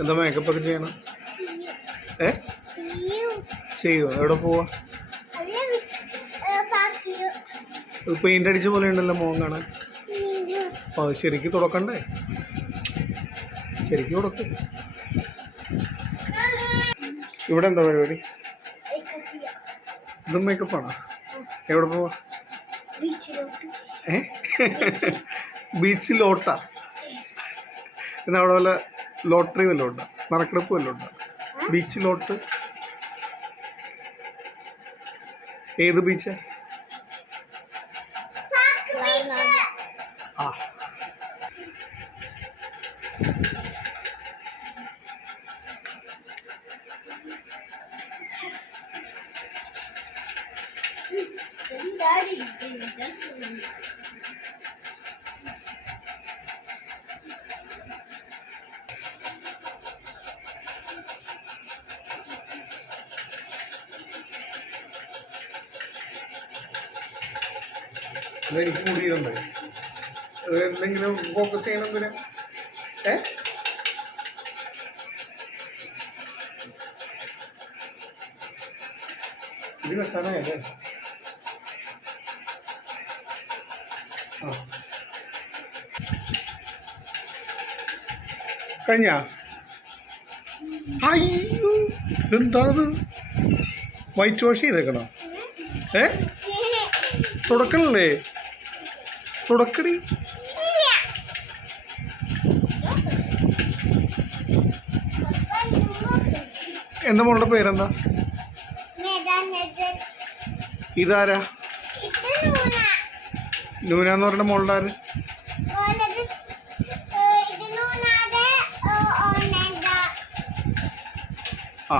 എന്താ മേക്കപ്പ് ഒക്കെ ചെയ്യണം? ഏ ചെയ്യുമോ? എവിടെ പോവാ? പെയിന്റ് അടിച്ച പോലെ ഉണ്ടല്ലോ മോൻ കാണാൻ. ഓ ശരിക്കും തുടക്കണ്ടേ? ശരിക്കും തുടക്ക. ഇവിടെ എന്താ പരിപാടി? ഇതും മേക്കപ്പാണോ? എവിടെ പോവാ? ബീച്ചിലോട്ടാ? എന്നാ അവിടെ വല്ല ലോട്ടറി വല്ലതും ഉണ്ടോ? നറുക്കെടുപ്പ് വല്ലതും ഉണ്ടോ? ബീച്ചിലോട്ട് ഏത് ബീച്ചാ? ആ എനിക്ക് മുടിയുണ്ട്. എന്തെങ്കിലും ഫോക്കസ് ചെയ്യണം എന്തിനാ? ഇത് വെട്ടാനായല്ലേ? ആ കഴിഞ്ഞ? അയ്യോ എന്താണത്? വൈറ്റ് വാഷ് ചെയ്തേക്കണോ? തുടക്കണല്ലേ? തുടക്കടി. എന്താ മോളുടെ പേരെന്താ? ഇതാരാ? നൂന എന്ന് പറഞ്ഞ മോളുടെ ആര്? ആ